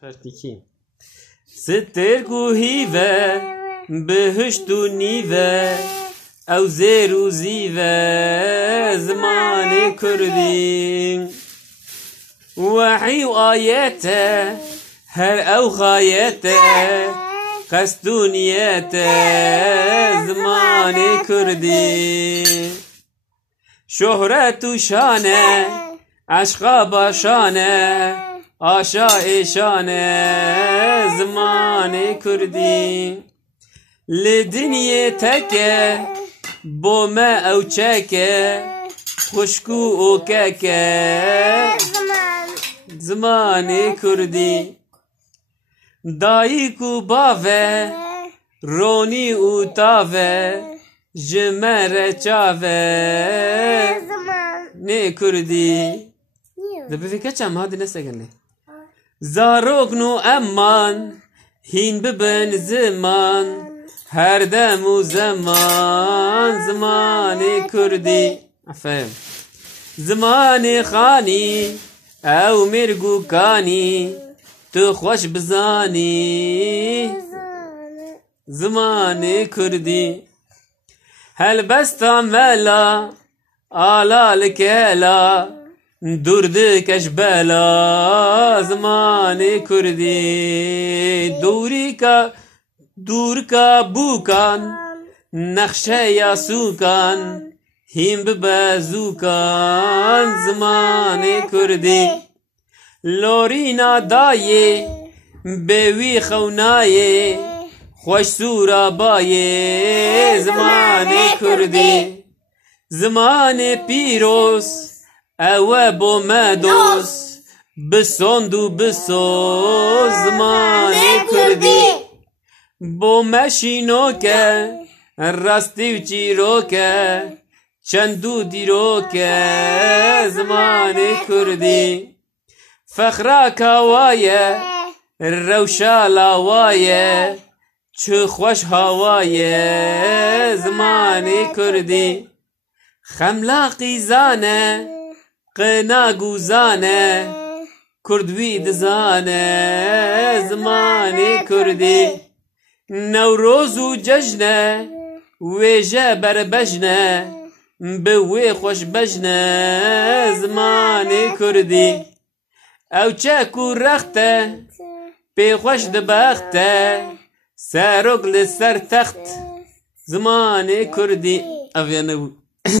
Fertikî. Stêrk û hîve, bihişt û nîve, ew zêr û zîve, zimanê Kurdî. Wehî û ayet e, her ew gayet e, qesd û niyet e, zimanê Kurdî. Şöhret û şan e, eşqa başan e, aşa eşan e, zimanê Kurdî. Li dinyê tek e, bo me ew çek e, xuşk û okek e, zimanê Kurdî. Dayîk û bav e, ronî û tav e, ji me re çav e, nê Kurdî. Dibivî keçem hadi nesegenê. Zarok nû emman, hîn bibin ziman, her dem û zeman, zimanê Kurdî. Aferin. Zimanê xanî, ew mêrg û kanî, tu xweş bizanî, zimanê Kurdî. Helbesta mela, ala li kela, dûr dikeş bela, zimanê Kurdî. Dûrika bûkan, nexşeya sûkan, hîn bibe zûkan, zimanê Kurdî. Lorîna dayê, bê wî xewnayê, xweş sûra bayê, zimanê Kurdî. Zimanê pîroz, ew e bo me dost, bisond û bisoz, zimanê Kurdî. Bo me şînok e, rastî û çîrok e, çend û dîrok e, zimanê Kurdî. Fexra kawaye, rewşa lawaye, çi xweş hawaye, zimanê Kurdî. Xemla qîzane, qina gûzane, Kurd wî dizane, zimanê Kurdî. Newroz û cejne, wêje berbejne, bi wê xweş bejne, zimanê Kurdî. Ew çek û rext e, pê xweş dibext e, serok li ser text, zimanê Kurdî. Ev ya nebû.